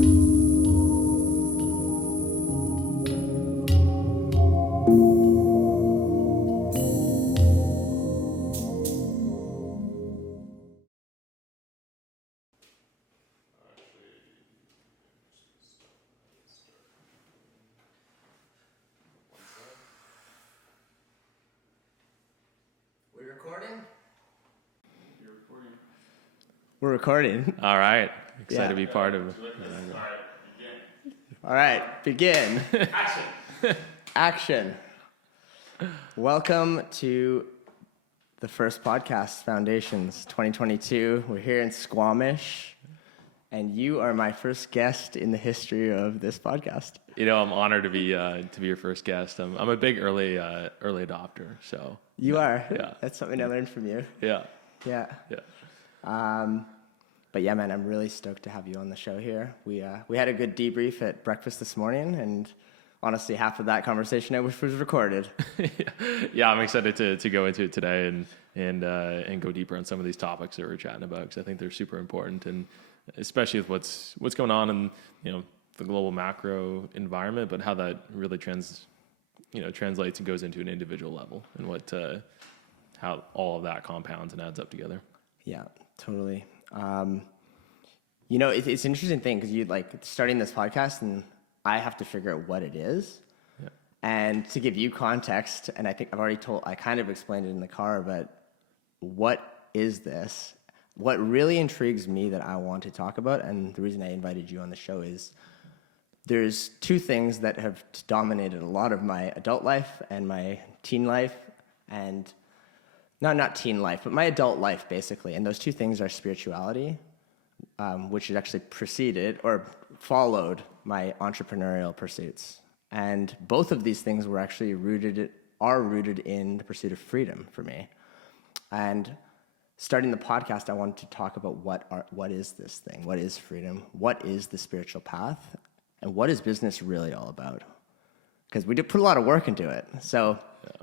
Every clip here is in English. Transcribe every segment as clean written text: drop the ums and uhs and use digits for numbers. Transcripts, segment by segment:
We're recording. All right. Excited to be Yeah. part of. All right, begin. Action. Action. Welcome to the first podcast, Foundationz 2022. We're here in Squamish, and you are my first guest in the history of this podcast. You know, I'm honored to be your first guest. I'm a big early adopter. So You are? Yeah. That's something I learned from you. yeah. Yeah. But yeah, man, I'm really stoked to have you on the show here. We had a good debrief at breakfast this morning, and honestly, half of that conversation I wish was recorded. Yeah, I'm excited to go into it today and go deeper on some of these topics that we're chatting about, because I think they're super important, and especially with what's going on in the global macro environment, but how that really translates and goes into an individual level, and how all of that compounds and adds up together. Yeah, totally. It's an interesting thing because you starting this podcast, and I have to figure out what it is. Yeah. And to give you context, and I think I kind of explained it in the car, but what is this? What really intrigues me that I want to talk about, and the reason I invited you on the show is there's two things that have dominated a lot of my adult life and my teen life, and not teen life, but my adult life, basically. And those two things are spirituality, which had actually preceded or followed my entrepreneurial pursuits. And both of these things were actually rooted in the pursuit of freedom for me. And starting the podcast, I wanted to talk about what is this thing? What is freedom? What is the spiritual path? And what is business really all about? Because we did put a lot of work into it. So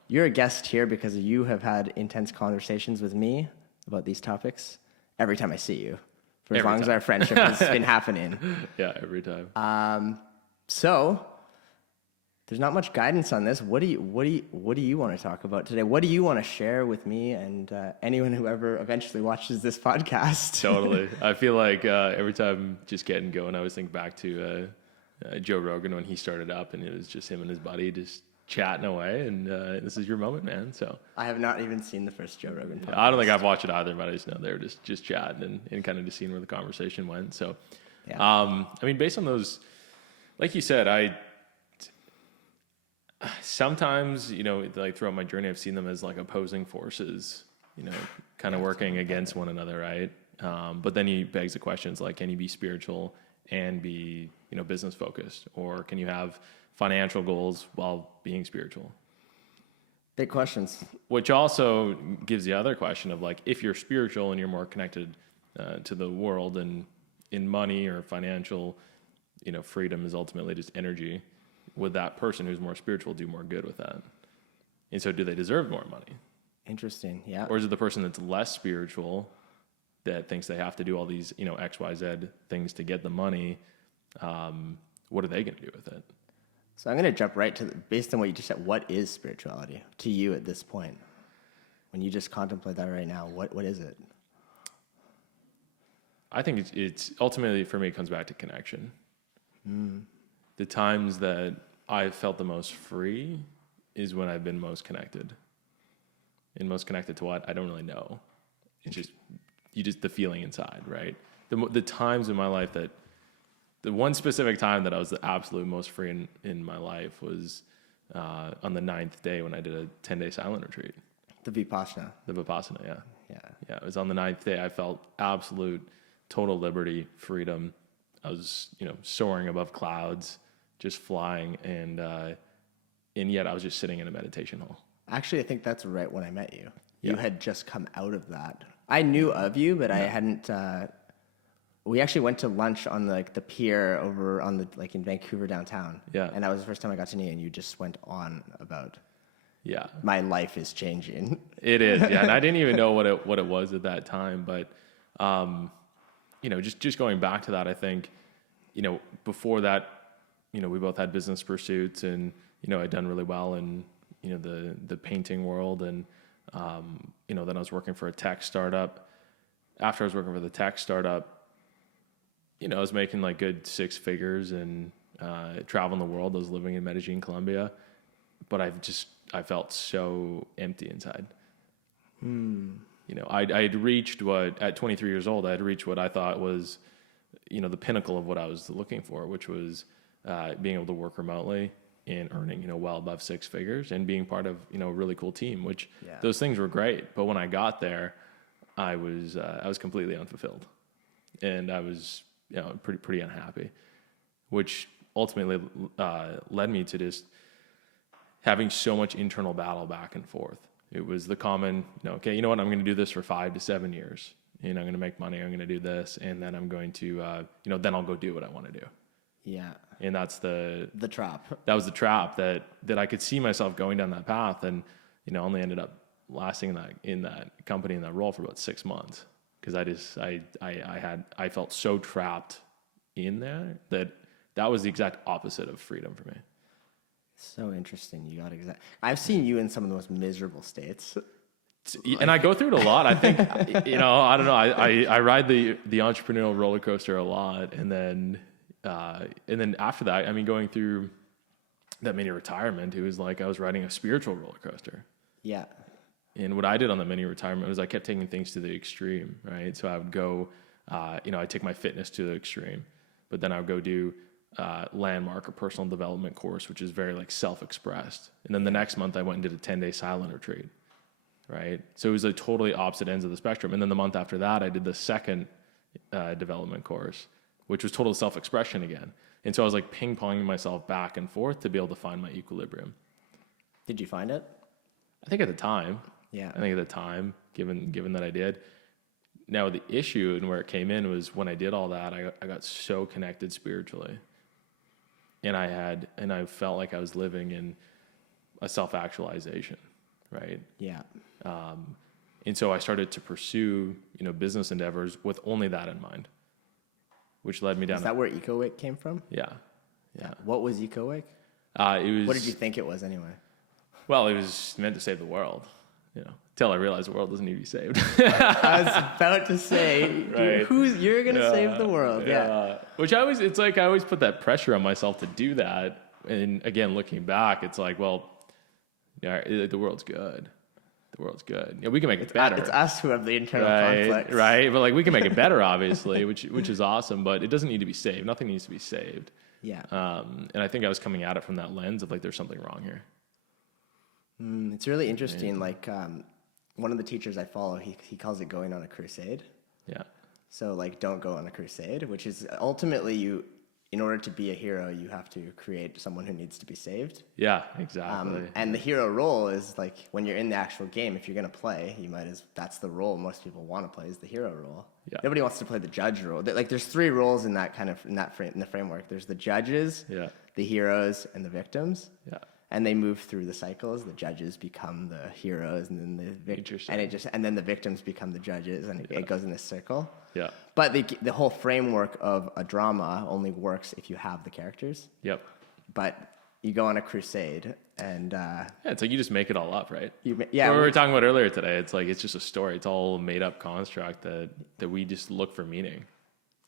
you're a guest here because you have had intense conversations with me about these topics every time I see you, for as long as our friendship has been happening. Yeah, every time. So there's not much guidance on this. What do you want to talk about today? What do you want to share with me and anyone who ever eventually watches this podcast? Totally. I feel like every time just getting going, I always think back to Joe Rogan when he started up, and it was just him and his buddy just chatting away, and this is your moment, man. So I have not even seen the first Joe Rogan podcast. I don't think I've watched it either, but I just know they were just chatting and kind of just seeing where the conversation went. So, Yeah. Based on those, like you said, I sometimes, throughout my journey, I've seen them as like opposing forces, kind of working against one another, right? But then he begs the questions like, can you be spiritual and be, business focused, or can you have financial goals while being spiritual? Big questions. Which also gives the other question of like, if you're spiritual and you're more connected to the world and in money or financial, freedom is ultimately just energy. Would that person who's more spiritual do more good with that? And so do they deserve more money? Interesting. Yeah. Or is it the person that's less spiritual that thinks they have to do all these, X, Y, Z things to get the money? What are they going to do with it? So I'm going to jump right to, based on what you just said, what is spirituality to you at this point? When you just contemplate that right now, what is it? I think it's ultimately, for me, it comes back to connection. The times that I've felt the most free is when I've been most connected. And most connected to what? I don't really know. It's just the feeling inside, right? The times in my life that, the one specific time that I was the absolute most free in my life was on the 9th day when I did a 10-day silent retreat. The Vipassana. Yeah. Yeah. Yeah, it was on the 9th day. I felt absolute, total liberty, freedom. I was, soaring above clouds, just flying, and yet I was just sitting in a meditation hall. Actually, I think that's right when I met you. Yeah. You had just come out of that. I knew of you, but I hadn't. We actually went to lunch on the pier over on the in Vancouver downtown. Yeah. And that was the first time I got to know you, and you just went on about. Yeah. My life is changing. It is. Yeah. And I didn't even know what it was at that time, but just going back to that, I think, before that, we both had business pursuits, and, I'd done really well in, the painting world. And, then I was working for a tech startup. After I was working for the tech startup, I was making like good 6 figures and traveling the world. I was living in Medellin, Colombia, but I felt so empty inside. I had reached at 23 years old, I had reached what I thought was, the pinnacle of what I was looking for, which was being able to work remotely and earning, well above 6 figures and being part of, a really cool team, which those things were great. But when I got there, I was completely unfulfilled, and I was, pretty unhappy, which ultimately led me to just having so much internal battle back and forth. It was the common, okay, you know what, I'm going to do this for 5 to 7 years. I'm going to make money. I'm going to do this, and then I'm going to, then I'll go do what I want to do. Yeah. And that's the trap. That was the trap that I could see myself going down that path, and only ended up lasting in that company, in that role, for about 6 months, because I felt so trapped in there that was the exact opposite of freedom for me. So interesting. I've seen you in some of the most miserable states. And I go through it a lot. I think, I don't know. I ride the entrepreneurial roller coaster a lot. And then after that, going through that mini retirement, it was like I was riding a spiritual roller coaster. Yeah. And what I did on the mini retirement was I kept taking things to the extreme, right? So I would go, I'd take my fitness to the extreme, but then I would go do landmark or personal development course, which is very like self-expressed. And then the next month I went and did a 10-day silent retreat, right? So it was like totally opposite ends of the spectrum. And then the month after that, I did the second development course, which was total self-expression again. And so I was like ping-ponging myself back and forth to be able to find my equilibrium. Did you find it? I think at the time. Yeah. I think at the time, given that I did. Now the issue and where it came in was when I did all that, I got so connected spiritually. And I felt like I was living in a self-actualization, right? Yeah. And so I started to pursue, business endeavors with only that in mind, which led me down. Is that where EcoWick came from? Yeah. What was EcoWick? It was. What did you think it was anyway? Well, it was meant to save the world, until I realized the world doesn't need to be saved. I was about to say, right. You're going to save the world. Yeah. Which I always put that pressure on myself to do that. And again, looking back, it's like, well, the world's good. The world's good. We can make it better. It's us who have the internal conflict. Right. But like we can make it better, obviously, which is awesome, but it doesn't need to be saved. Nothing needs to be saved. Yeah. And I think I was coming at it from that lens of like, there's something wrong here. It's really interesting. Like, one of the teachers I follow, he calls it going on a crusade. Yeah. So like, don't go on a crusade, which is ultimately in order to be a hero, you have to create someone who needs to be saved. Yeah, exactly. And the hero role is like when you're in the actual game, if you're going to play, that's the role most people want to play, is the hero role. Yeah. Nobody wants to play the judge role. Like there's 3 roles in the framework. There's the judges, the heroes, and the victims. Yeah. And they move through the cycles. The judges become the heroes, and then and then the victims become the judges, and it goes in this circle. Yeah. But the whole framework of a drama only works if you have the characters. Yep. But you go on a crusade, and it's like you just make it all up, right? What we were talking about earlier today. It's like it's just a story. It's all a made up construct that we just look for meaning.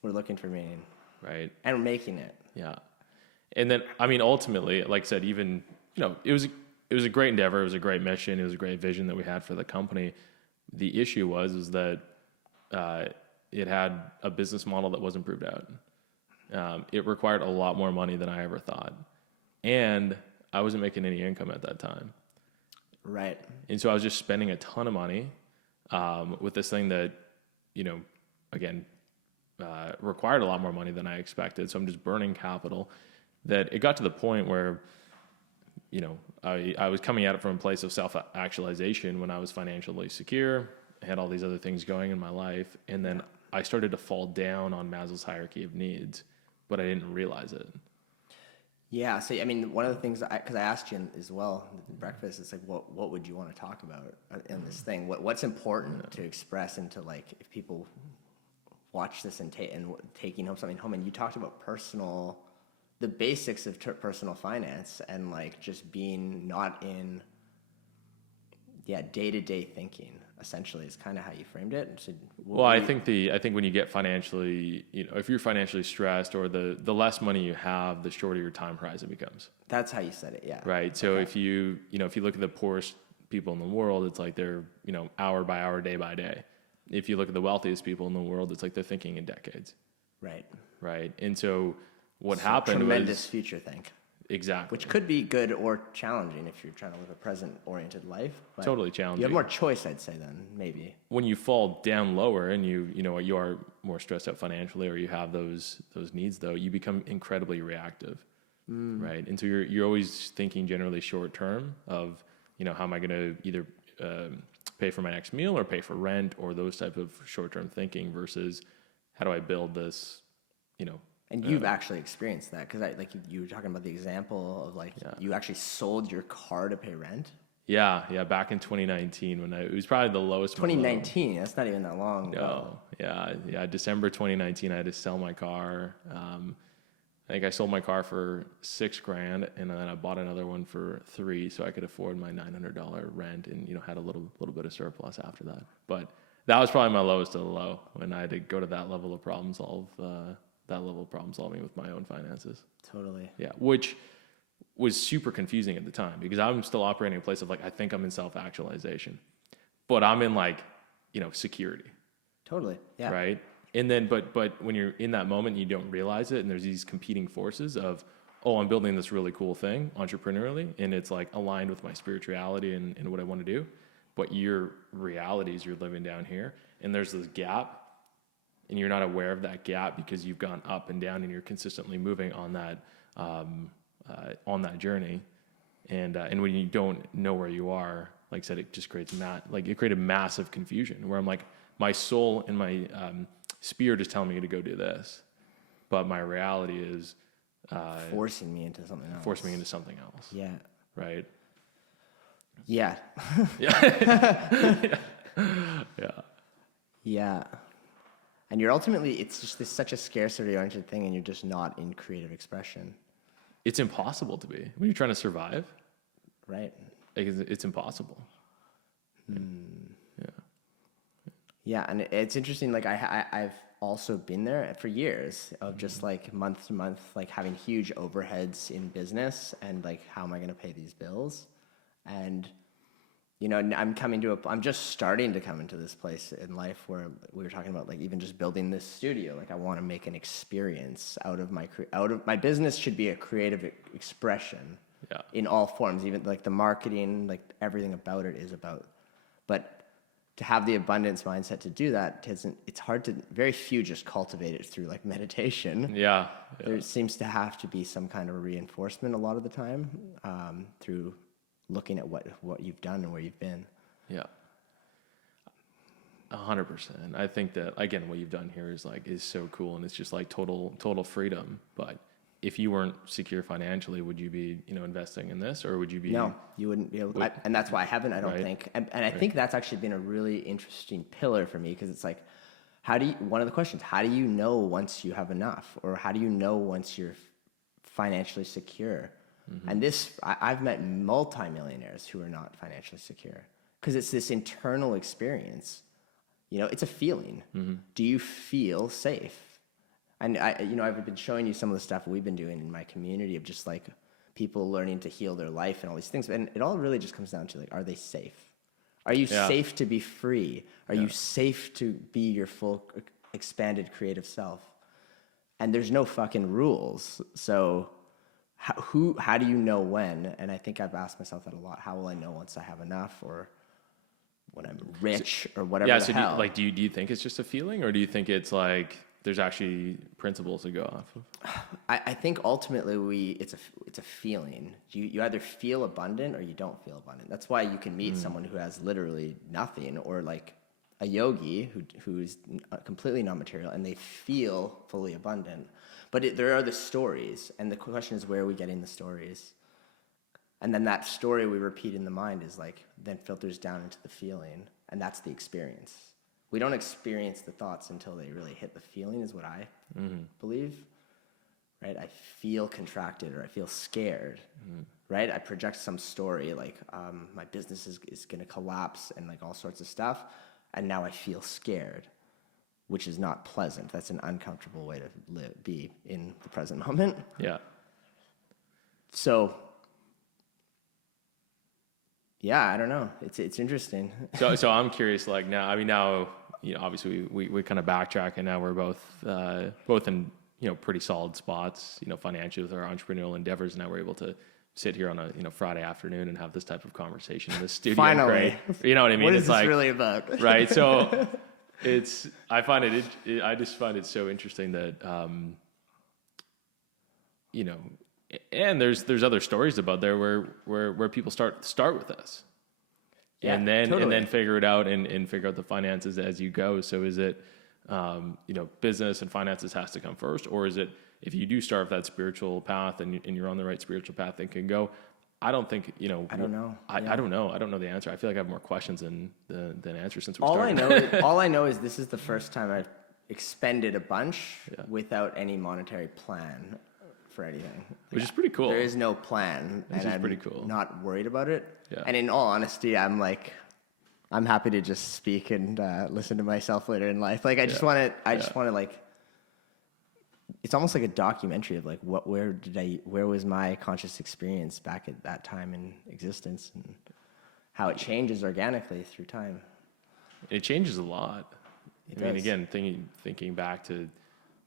We're looking for meaning, right? And we're making it. Yeah. And then ultimately, like I said, even. It was a great endeavor. It was a great mission. It was a great vision that we had for the company. The issue was that it had a business model that wasn't proved out. It required a lot more money than I ever thought, and I wasn't making any income at that time. Right. And so I was just spending a ton of money with this thing that, again, required a lot more money than I expected. So I'm just burning capital. That it got to the point where. I was coming at it from a place of self-actualization when I was financially secure. I had all these other things going in my life. And then I started to fall down on Maslow's hierarchy of needs, but I didn't realize it. Yeah. So, one of the things, because I asked you as well at breakfast, it's like, what would you want to talk about in this thing? What's important to express into, like, if people watch this and taking home something home. And you talked about the basics of personal finance and like just being not in, day-to-day thinking. Essentially, is kind of how you framed it. So well, I think when you get financially, if you're financially stressed, or the less money you have, the shorter your time horizon becomes. That's how you said it, yeah. Right. So if you look at the poorest people in the world, it's like they're, hour by hour, day by day. If you look at the wealthiest people in the world, it's like they're thinking in decades. Right. Right. And so what happened tremendous future think. Exactly. Which could be good or challenging if you're trying to live a present-oriented life. But totally challenging. You have more choice, I'd say, then, maybe. When you fall down lower and you are more stressed out financially, or you have those needs, though, you become incredibly reactive, right? And so you're always thinking generally short term of, how am I going to either pay for my next meal or pay for rent, or those type of short term thinking, versus how do I build this, And you've actually experienced that, because you were talking about the example of you actually sold your car to pay rent. Yeah, back in 2019 when it was probably the lowest. 2019, that's not even that long ago. Yeah, December 2019, I had to sell my car. I think I sold my car for $6,000, and then I bought another one for $3,000, so I could afford my $900 rent, and had a little bit of surplus after that. But that was probably my lowest of the low, when I had to go to that level of problem solving with my own finances. Totally. Yeah, which was super confusing at the time, because I'm still operating a place of I think I'm in self-actualization, but I'm in security. Totally. Yeah. Right. And then, but when you're in that moment, you don't realize it, and there's these competing forces of, I'm building this really cool thing entrepreneurially, and it's aligned with my spirituality and what I want to do, but your realities you're living down here, and there's this gap. And you're not aware of that gap because you've gone up and down, and you're consistently moving on that journey. And when you don't know where you are, like I said, it just creates it created massive confusion, where I'm like, my soul and my spirit is telling me to go do this, but my reality is forcing me into something else. Yeah. Right. Yeah. Yeah. Yeah. Yeah. And you're ultimately, it's just such a scarcity-oriented thing, and you're just not in creative expression. It's impossible to be when you're trying to survive. Right. It's impossible. Yeah. Yeah, and it's interesting. I've also been there for years of just month to month, having huge overheads in business, and how am I going to pay these bills? And I'm just starting to come into this place in life where we were talking about even just building this studio. I want to make an experience out of my business. Should be a creative expression in all forms, even the marketing, everything about it is about. But to have the abundance mindset to do that, it's hard to, very few just cultivate it through meditation. Yeah. There seems to have to be some kind of reinforcement a lot of the time through looking at what you've done and where you've been. Yeah. 100%. I think that, again, what you've done here is so cool, and it's just total freedom. But if you weren't secure financially, would you be, investing in this, or would you be? No, you wouldn't be able to. And that's why I haven't, I don't think. And I think that's actually been a really interesting pillar for me, because it's one of the questions, how do you know once you have enough, or how do you know once you're financially secure? Mm-hmm. And I've met multimillionaires who are not financially secure, because it's this internal experience. It's a feeling. Mm-hmm. Do you feel safe? And I've been showing you some of the stuff we've been doing in my community of just people learning to heal their life and all these things. And it all really just comes down to are they safe? Are you safe to be free? Are you safe to be your full expanded creative self? And there's no fucking rules. So how do you know when? And I think I've asked myself that a lot. How will I know once I have enough, or when I'm rich, or whatever the hell? Do you think it's just a feeling, or do you think it's there's actually principles to go off of? I think ultimately it's a feeling. You either feel abundant or you don't feel abundant. That's why you can meet someone who has literally nothing, or a yogi who's completely non-material, and they feel fully abundant. But there are the stories, and the question is, where are we getting the stories? And then that story we repeat in the mind is then filters down into the feeling, and that's the experience. we don't experience the thoughts until they really hit the feeling, is what I believe. Right? I feel contracted or I feel scared. Right? I project some story like my business is going to collapse and like all sorts of stuff. And now I feel scared, which is not pleasant. That's an uncomfortable way to be in the present moment. Yeah. So, yeah, I don't know. It's interesting. So I'm curious, like now, you know, obviously we kind of backtrack and now we're both in, you know, pretty solid spots, you know, financially with our entrepreneurial endeavors. Now we're able to sit here on a, you know, Friday afternoon and have this type of conversation in the studio. Finally. Great. You know what I mean? What is it's this like, really about? Right. So I just find it so interesting that, you know, and there's other stories about there where people start with us. Yeah, and then totally. figure it out and figure out the finances as you go. So is it, you know, business and finances has to come first, or is it if you do start with that spiritual path and you're on the right spiritual path and can go? I don't think, you know. I don't know. I don't know. I don't know the answer. I feel like I have more questions than answers since we All started. all I know is this is the first time I've expended a bunch without any monetary plan for anything. Which is pretty cool. There is no plan, Which and is I'm pretty cool. not worried about it. Yeah. And in all honesty, I'm happy to just speak and listen to myself later in life. Like I just want to like. It's almost like a documentary of like where was my conscious experience back at that time in existence and how it changes organically through time. It changes a lot. It I mean, does. again, thinking back to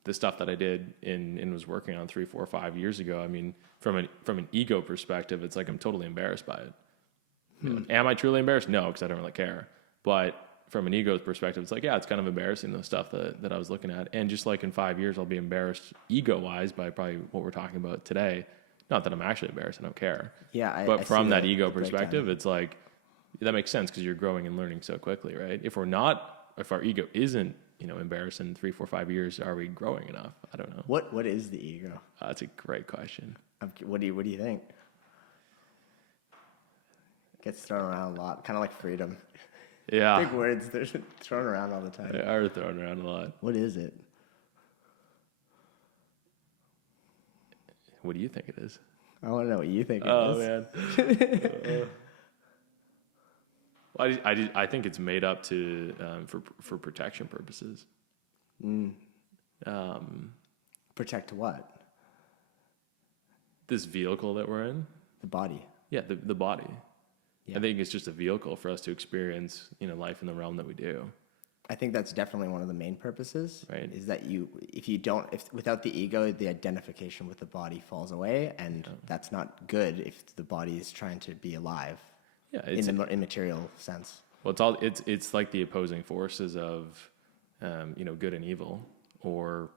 the stuff that I did and was working on 3, 4, 5 years ago. I mean, from an ego perspective, it's like I'm totally embarrassed by it. You know, am I truly embarrassed? No, because I don't really care. But from an ego perspective, it's like, yeah, it's kind of embarrassing, the stuff that I was looking at. And just like in 5 years, I'll be embarrassed ego-wise by probably what we're talking about today. Not that I'm actually embarrassed, I don't care. Yeah, but I from see that the ego breakdown. perspective, it's like, that makes sense because you're growing and learning so quickly, right? If our ego isn't, you know, embarrassed in 3, 4, 5 years, are we growing enough? I don't know. What is the ego? That's a great question. What do you think? Gets thrown around a lot, kind of like freedom. Yeah. Big words, they're thrown around all the time. They are thrown around a lot. What is it? What do you think it is? I want to know what you think it is. Oh, man. Well, I think it's made up to for protection purposes. Protect what? This vehicle that we're in. The body. Yeah, the body. Yeah. I think it's just a vehicle for us to experience, you know, life in the realm that we do. I think that's definitely one of the main purposes. Right. Is that if without the ego, the identification with the body falls away, and that's not good if the body is trying to be alive. Yeah, in the immaterial sense. Well, it's like the opposing forces of, you know, good and evil, or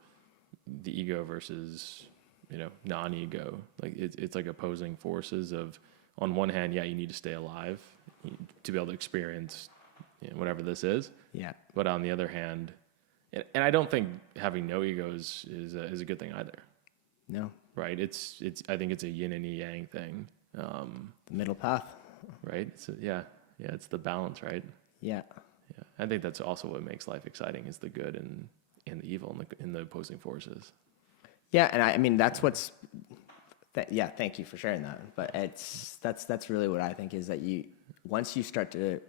the ego versus, you know, non-ego. Like it's like opposing forces of, on one hand, yeah, you need to stay alive to be able to experience, you know, whatever this is. Yeah. But on the other hand, and I don't think having no ego is a good thing either. No. Right? I think it's a yin and yang thing. The middle path. Right? It's the balance, right? Yeah. Yeah, I think that's also what makes life exciting, is the good and the evil and the opposing forces. Yeah, and I mean that's what's. Yeah, thank you for sharing that. But that's really what I think is that once you start to,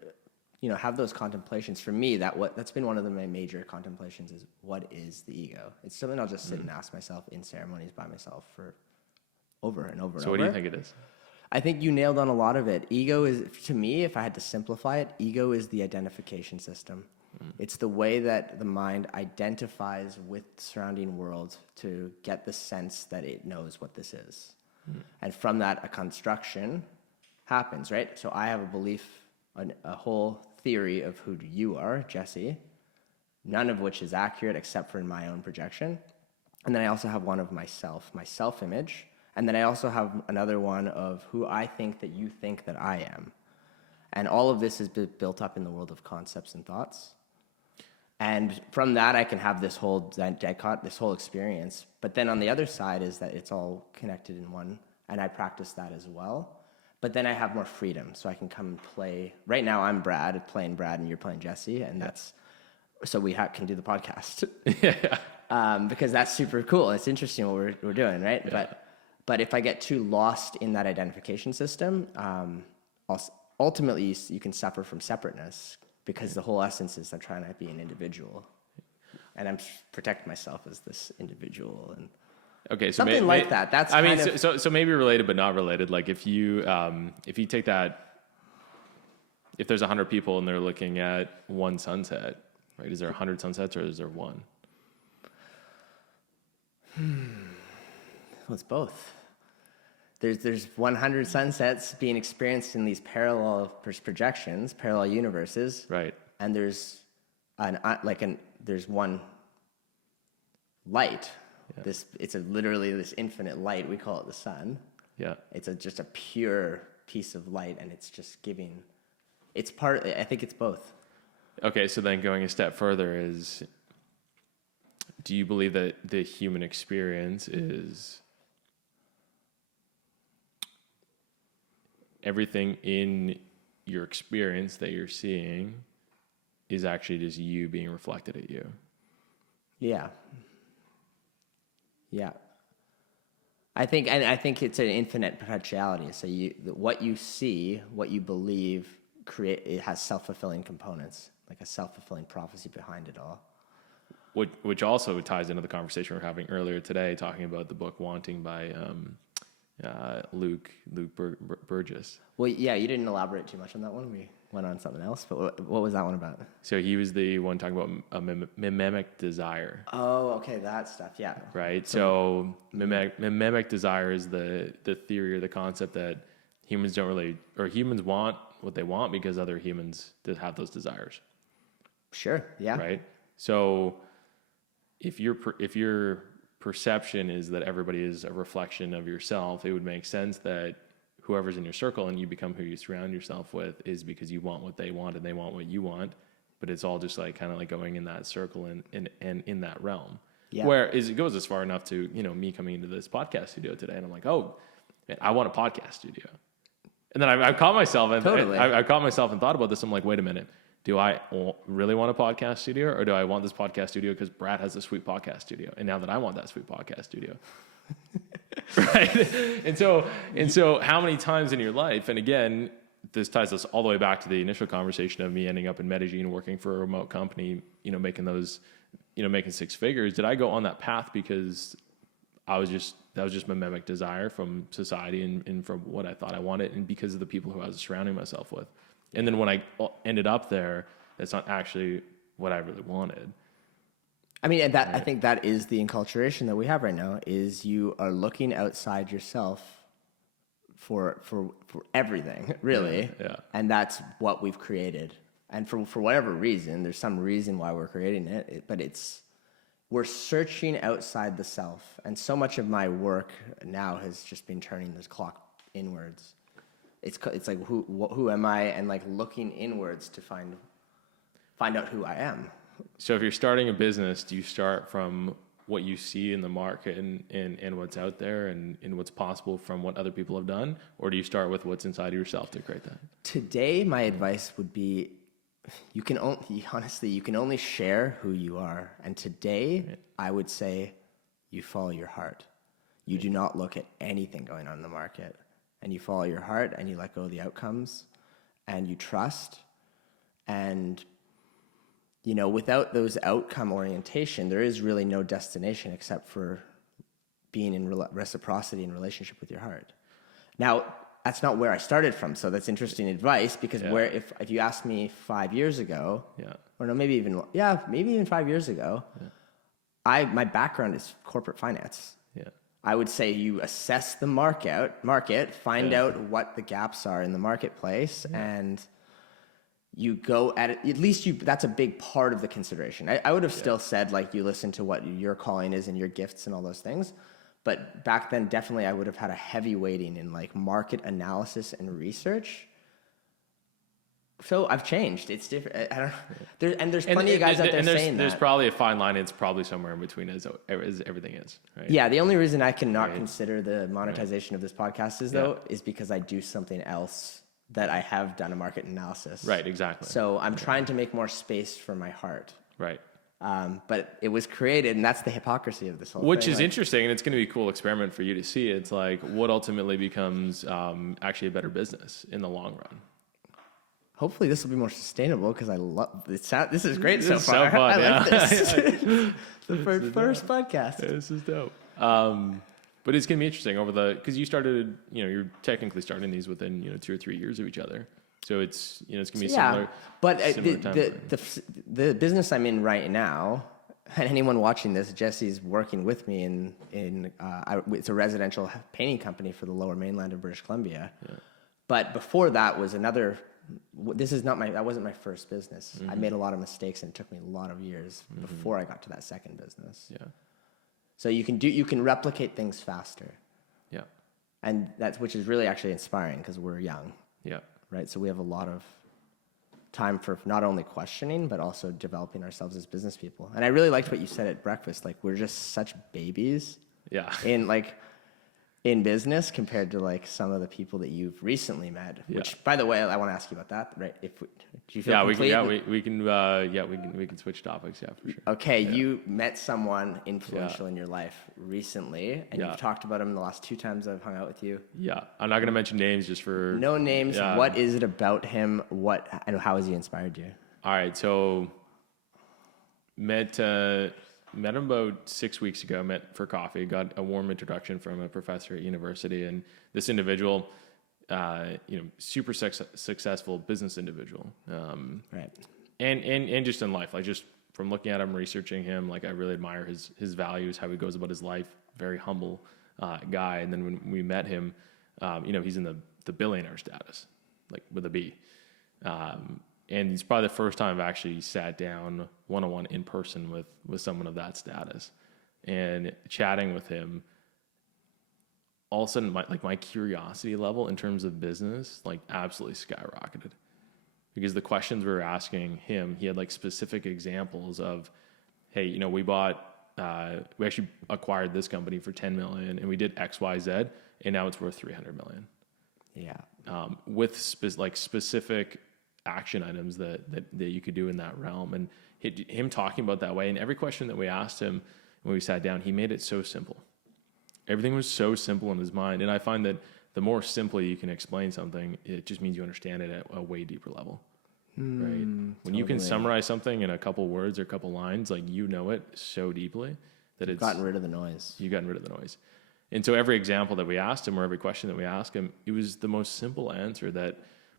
you know, have those contemplations. For me, that's been one of my major contemplations is what is the ego? It's something I'll just sit and ask myself in ceremonies by myself for over and over. So what do you think it is? I think you nailed on a lot of it. Ego is, to me, if I had to simplify it, ego is the identification system. It's the way that the mind identifies with the surrounding world to get the sense that it knows what this is. And from that, a construction happens, right? So I have a belief, a whole theory of who you are, Jesse, none of which is accurate except for in my own projection. And then I also have one of myself, my self-image. And then I also have another one of who I think that you think that I am. And all of this is built up in the world of concepts and thoughts. And from that, I can have this whole this whole experience. But then on the other side is that it's all connected in one, and I practice that as well. But then I have more freedom, so I can come and play. Right now, I'm Brad, playing Brad, and you're playing Jesse, and that's so we can do the podcast. Yeah. Because that's super cool. It's interesting what we're doing, right? Yeah. But if I get too lost in that identification system, ultimately you can suffer from separateness, because the whole essence is I'm trying to be an individual, and I'm protecting myself as this individual, and okay, so something like that. That's I mean, kind of, so maybe related but not related. Like if you take that, if there's 100 people and they're looking at one sunset, right? Is there 100 sunsets or is there one? well, it's both. There's 100 sunsets being experienced in these parallel projections, parallel universes, Right. and there's there's one light. Yeah. It's literally this infinite light. We call it the sun. Yeah. It's just a pure piece of light, and it's just giving. It's part. I think it's both. Okay, so then going a step further is, do you believe that the human experience is everything in your experience that you're seeing is actually just you being reflected at you? Yeah. Yeah. I think it's an infinite potentiality. So what you see, what you believe, it has self-fulfilling components, like a self-fulfilling prophecy behind it all. Which also ties into the conversation we were having earlier today, talking about the book Wanting by Luke Burgess. Well, yeah, you didn't elaborate too much on that one. We went on something else, but what was that one about? So he was the one talking about a mimetic desire. Oh, okay, that stuff, yeah. Right. So mimetic desire is the theory or the concept that humans want what they want because other humans have those desires. Sure. Yeah. Right. So if your perception is that everybody is a reflection of yourself, it would make sense that whoever's in your circle and you become who you surround yourself with is because you want what they want and they want what you want. But it's all just like kind of like going in that circle and in that realm. Yeah. Where it goes as far enough to, me coming into this podcast studio today and I'm like, oh, man, I want a podcast studio. And then I caught myself and totally. I caught myself and thought about this. I'm like, wait a minute. Do I really want a podcast studio, or do I want this podcast studio because Brad has a sweet podcast studio? And now that I want that sweet podcast studio, right? And so how many times in your life, and again, this ties us all the way back to the initial conversation of me ending up in Medellin working for a remote company, making six figures. Did I go on that path because that was just my mimetic desire from society and from what I thought I wanted, and because of the people who I was surrounding myself with? And then when I ended up there, that's not actually what I really wanted. I mean, and that, right. I think that is the enculturation that we have right now, is you are looking outside yourself for everything, really. Yeah. And that's what we've created. And for whatever reason, there's some reason why we're creating it, but we're searching outside the self. And so much of my work now has just been turning this clock inwards. It's like who am I, and like looking inwards to find out who I am. So if you're starting a business, do you start from what you see in the market and what's out there and what's possible from what other people have done, or do you start with what's inside of yourself to create that? Today, my advice would be, you can only share who you are. And today, right. I would say you follow your heart. You do not look at anything going on in the market. And you follow your heart, and you let go of the outcomes, and you trust. And, without those outcome orientation, there is really no destination except for being in reciprocity and relationship with your heart. Now, that's not where I started from, so that's interesting advice, because if you asked me 5 years ago, or no, maybe even 5 years ago, my background is corporate finance. I would say you assess the market, find out what the gaps are in the marketplace, and you go at it. At least that's a big part of the consideration. I would have still said, like, you listen to what your calling is and your gifts and all those things. But back then, definitely I would have had a heavy weighting in like market analysis and research. So I've changed. It's different. I don't. There's plenty of guys out there saying that. There's probably a fine line. It's probably somewhere in between, as everything is. Right? Yeah. The only reason I cannot consider the monetization of this podcast is because I do something else that I have done a market analysis. Right. Exactly. So I'm trying to make more space for my heart. Right. But it was created, and that's the hypocrisy of this whole Which thing. is interesting, and it's going to be a cool experiment for you to see. It's like what ultimately becomes actually a better business in the long run. Hopefully this will be more sustainable because I love this. This is great so This is far. so fun, I like yeah. this. The first podcast. Yeah, this is dope. But it's going to be interesting because you started, you're technically starting these within, 2 or 3 years of each other. So it's, it's going to be similar. But similar time the business I'm in right now, and anyone watching this, Jesse's working with me it's a residential painting company for the Lower Mainland of British Columbia. Yeah. But before that was that wasn't my first business. I made a lot of mistakes, and it took me a lot of years before I got to that second business. Yeah. So you can replicate things faster. Yeah. And which is really actually inspiring because we're young. Yeah. Right. So we have a lot of time for not only questioning, but also developing ourselves as business people. And I really liked what you said at breakfast. Like, we're just such babies. Yeah. In business compared to like some of the people that you've recently met, which by the way, I want to ask you about that, right? Do you feel complete? We can switch topics. Yeah, for sure. Okay. Yeah. You met someone influential in your life recently, and you've talked about him the last 2 times I've hung out with you. Yeah. I'm not going to mention names just for no names. Yeah. What is it about him? And how has he inspired you? All right. So met him about 6 weeks ago, met for coffee, got a warm introduction from a professor at university. And this individual, super successful business individual. Right. And just in life, like just from looking at him, researching him, like I really admire his values, how he goes about his life, very humble guy. And then when we met him, he's in the billionaire status, like with a B. And it's probably the first time I've actually sat down one-on-one in person with someone of that status, and chatting with him. All of a sudden, my curiosity level in terms of business, like absolutely skyrocketed, because the questions we were asking him, he had like specific examples of, hey, we we actually acquired this company for 10 million, and we did X, Y, Z, and now it's worth 300 million. Yeah. With specific action items that you could do in that realm, and him talking about that way, and every question that we asked him when we sat down, he made it so simple. Everything was so simple in his mind, and I find that the more simply you can explain something, it just means you understand it at a way deeper level, right? When you can summarize something in a couple words or a couple lines, like it so deeply that You've gotten rid of the noise. You've gotten rid of the noise. And so every example that we asked him, or every question that we asked him, it was the most simple answer that,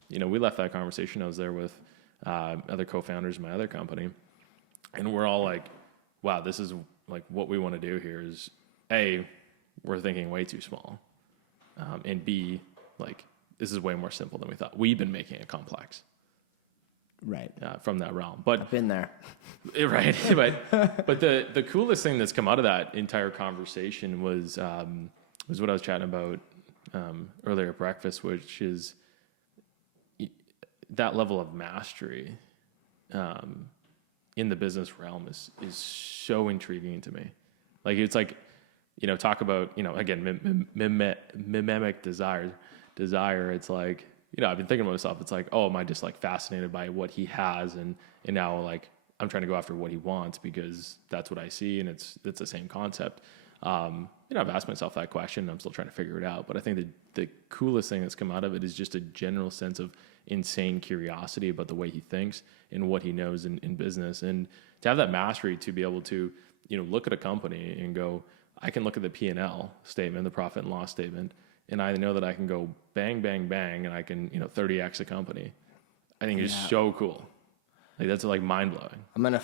we left that conversation. I was there with other co-founders of my other company, and we're all like, wow, this is like what we want to do here is A, we're thinking way too small. And B, like, this is way more simple than we thought. We've been making it complex. Right. From that realm. But I've been there. Right. But the coolest thing that's come out of that entire conversation was what I was chatting about earlier at breakfast, which is that level of mastery in the business realm is so intriguing to me. Like, it's like, talk about, again, mimetic desire. It's like, I've been thinking to myself, it's like, oh, am I just like fascinated by what he has, and now like I'm trying to go after what he wants because that's what I see, and it's the same concept. I've asked myself that question. I'm still trying to figure it out, but I think the coolest thing that's come out of it is just a general sense of insane curiosity about the way he thinks and what he knows in business, and to have that mastery to be able to, look at a company and go, I can look at the P&L statement, the profit and loss statement, and I know that I can go bang, bang, bang, and I can, 30x a company. I think it's so cool. Like, that's like mind blowing.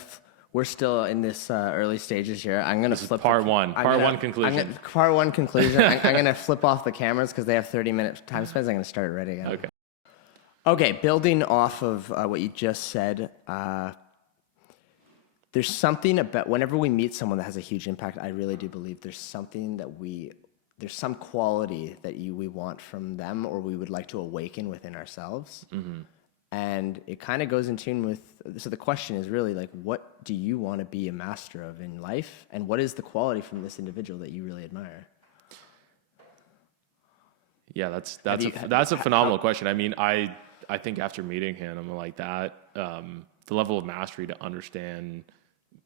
We're still in this early stages here. I'm gonna flip part one conclusion. Part one conclusion. I'm gonna flip off the cameras because they have 30-minute time spans. I'm gonna start it right again. Okay. Building off of what you just said, there's something about whenever we meet someone that has a huge impact. I really do believe there's something there's some quality that we want from them, or we would like to awaken within ourselves. Mm-hmm. And it kind of goes in tune with, so the question is really like, what do you want to be a master of in life? And what is the quality from this individual that you really admire? Yeah, that's a phenomenal question. I mean, I think after meeting him, I'm like that, the level of mastery to understand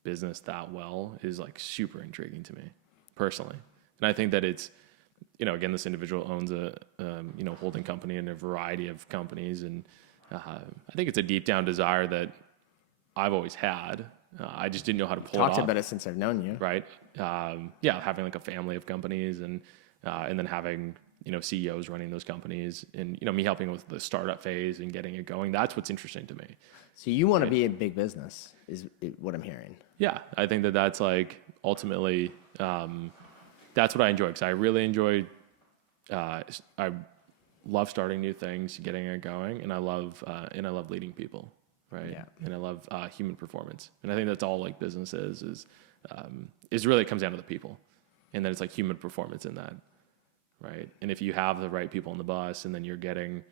business that well is like super intriguing to me personally. And I think that it's, again, this individual owns a, holding company and a variety of companies. And I think it's a deep down desire that I've always had. I just didn't know how to pull it off. Talked about it since I've known you. Right. Having like a family of companies and then having, CEOs running those companies and, me helping with the startup phase and getting it going. That's what's interesting to me. So you want to be a big business is what I'm hearing. Yeah. I think that that's like ultimately, that's what I enjoy. Cause I really enjoy, I love starting new things, getting it going. And I love leading people. Right. Yeah. And I love, human performance. And I think that's all like business is really, it comes down to the people. And then it's like human performance in that. Right. And if you have the right people on the bus and then you're getting,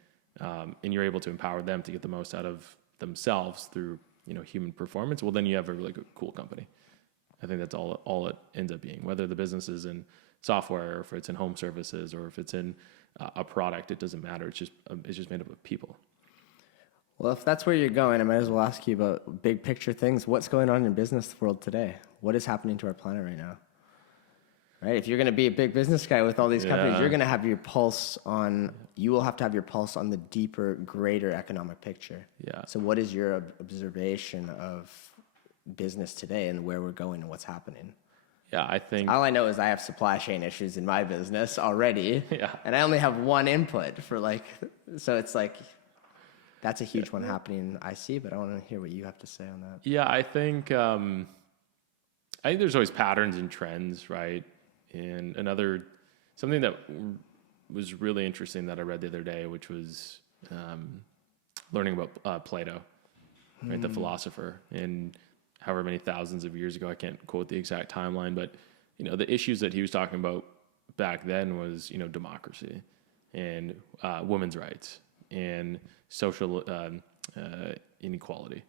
and you're able to empower them to get the most out of themselves through, human performance, well, then you have a really good, cool company. I think that's all it ends up being, whether the business is in software or if it's in home services or if it's in a product, it doesn't matter. It's just made up of people. Well, if that's where you're going, I might as well ask you about big picture things. What's going on in business world today? What is happening to our planet right now? Right? If you're going to be a big business guy with all these companies, you're going to have your pulse on, you will have to have your pulse on the deeper, greater economic picture. Yeah. So what is your observation of business today and where we're going and what's happening? Yeah, I think all I know is I have supply chain issues in my business already. Yeah. And I only have one input for so it's like, that's a huge one happening I see, but I want to hear what you have to say on that. Yeah, I think there's always patterns and trends, right? And something that was really interesting that I read the other day, which was learning about Plato, right? The philosopher, and however many thousands of years ago, I can't quote the exact timeline, but the issues that he was talking about back then was democracy and women's rights and social inequality.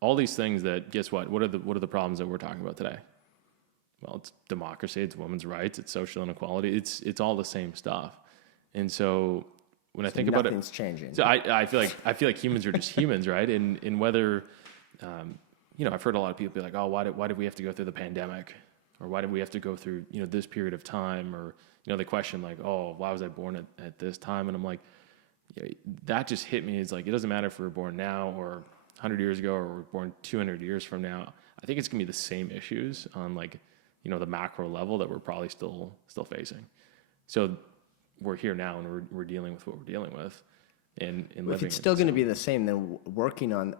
All these things that, guess what? What are the problems that we're talking about today? Well, it's democracy, it's women's rights, it's social inequality. It's all the same stuff. And so when I think about it, nothing's changing. So I feel like humans are just humans, right? And whether I've heard a lot of people be like, oh, why did we have to go through the pandemic, or why did we have to go through this period of time, or they question like, oh, why was I born at this time? And I'm like, that just hit me. It's like, it doesn't matter if we're born now or 100 years ago or we're born 200 years from now. I think it's gonna be the same issues on like the macro level that we're probably still facing. So we're here now and we're dealing with what we're dealing with. And if it's still going to be the same, then working on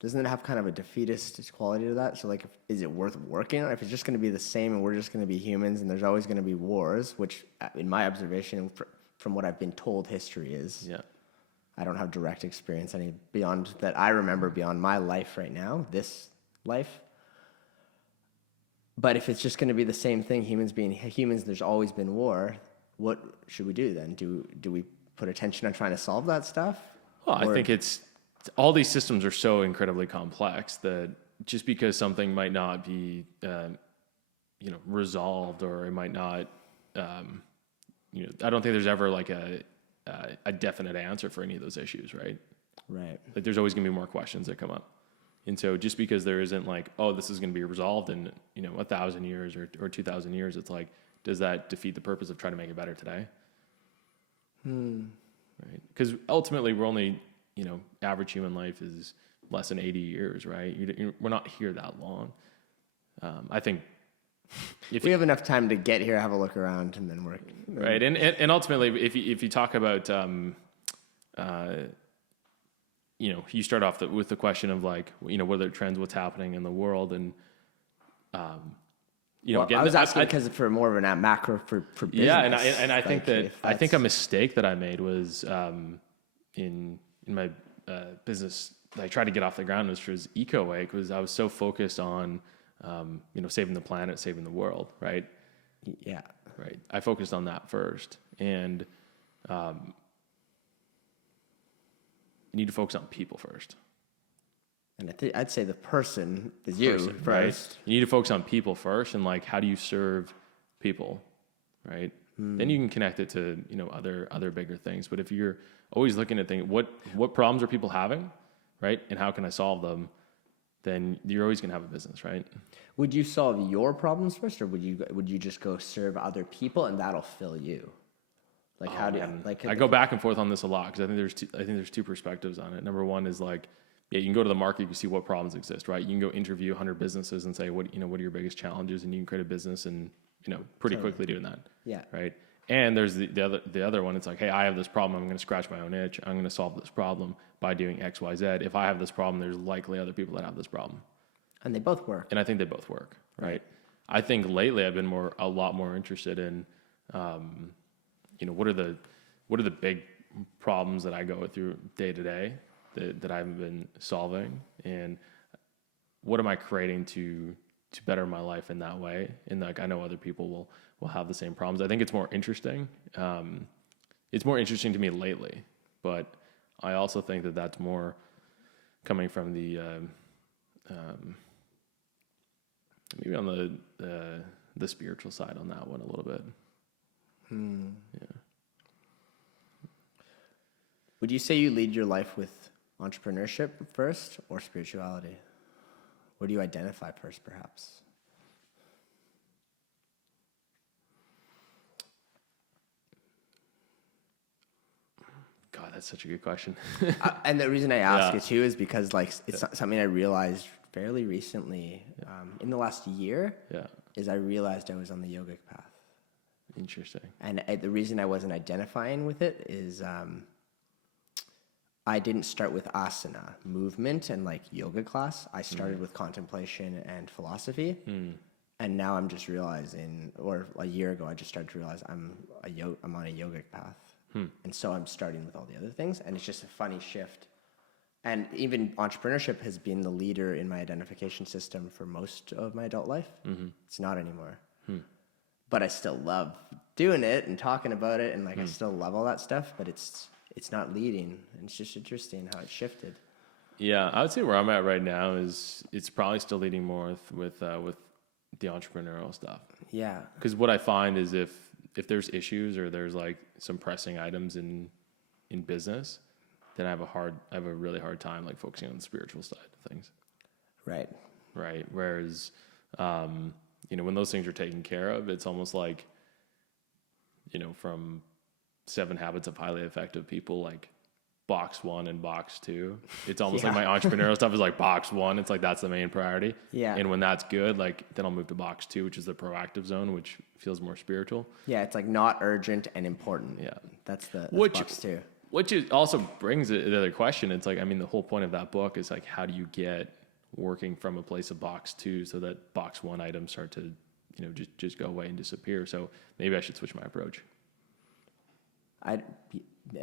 doesn't it have kind of a defeatist quality to that? So like, is it worth working on? If it's just going to be the same and we're just going to be humans and there's always going to be wars, which in my observation from what I've been told history is, I don't have direct experience any beyond that I remember beyond my life right now, this life. But if it's just going to be the same thing, humans being humans, there's always been war. What should we do then? Do we put attention on trying to solve that stuff? Well, I think it's all these systems are so incredibly complex that just because something might not be, resolved, or it might not, I don't think there's ever like a definite answer for any of those issues, right? Right. Like there's always going to be more questions that come up. And so just because there isn't like, oh, this is going to be resolved in, 1,000 years or 2,000 years, it's like, does that defeat the purpose of trying to make it better today? Right? Because ultimately we're only, average human life is less than 80 years, right? We're not here that long. I think if we have enough time to get here, have a look around, and then work. Right. And ultimately, if you talk about, you start off with the question of like, what are the trends, what's happening in the world, and again, I was asking because for more of a macro for business. Yeah, and I think I think a mistake that I made was in my business that I tried to get off the ground, which was Eco-Way, because I was so focused on saving the planet, saving the world, right? Yeah. Right. I focused on that first, and you need to focus on people first. And I'd say the person is you first. Right? You need to focus on people first, and like, how do you serve people, right? Then you can connect it to other bigger things. But if you're always looking at things, what problems are people having, right? And how can I solve them? then you're always going to have a business, right? Would you solve your problems first, or would you just go serve other people and that'll fill you? Like how do you, like I go back and forth on this a lot because I think there's two perspectives on it. Number one is like, yeah, you can go to the market, you can see what problems exist, right? You can go interview 100 businesses and say, what are your biggest challenges, and you can create a business and pretty quickly doing that. Yeah. Right. And there's the other one. It's like, hey, I have this problem. I'm going to scratch my own itch. I'm going to solve this problem by doing X, Y, Z. If I have this problem, there's likely other people that have this problem. And they both work. And I think they both work. Right. I think lately I've been a lot more interested in, what are the big problems that I go through day to day that I've been solving, and what am I creating to better my life in that way? And like, I know other people will have the same problems. I think it's more interesting. It's more interesting to me lately, but I also think that that's more coming from the, maybe on the spiritual side on that one a little bit. Yeah. Would you say you lead your life with entrepreneurship first or spirituality? Where do you identify first, perhaps? God, that's such a good question. And the reason I ask it too is because like it's something I realized fairly recently, in the last year. Yeah. Is I realized I was on the yogic path. Interesting. And the reason I wasn't identifying with it is I didn't start with asana, movement, and like yoga class. I started with contemplation and philosophy. And now I'm just realizing, or a year ago, I just started to realize I'm on a yogic path. And so I'm starting with all the other things. And it's just a funny shift. And even entrepreneurship has been the leader in my identification system for most of my adult life. It's not anymore. But I still love doing it and talking about it. And like, I still love all that stuff, but it's not leading. And it's just interesting how it shifted. Yeah, I would say where I'm at right now is it's probably still leading more with the entrepreneurial stuff. Yeah. Because what I find is if there's issues or there's like some pressing items in business, then I have a really hard time like focusing on the spiritual side of things. Right. Right. Whereas, when those things are taken care of, it's almost like, from 7 Habits of Highly Effective People, like box 1 and box 2. It's almost like my entrepreneurial stuff is like box 1. It's like, that's the main priority. Yeah. And when that's good, like then I'll move to box 2, which is the proactive zone, which feels more spiritual. Yeah. It's like not urgent and important. Yeah. That's box 2. Which also brings the other question. It's like, the whole point of that book is like, how do you get working from a place of box 2 so that box 1 items start to, just go away and disappear. So maybe I should switch my approach. I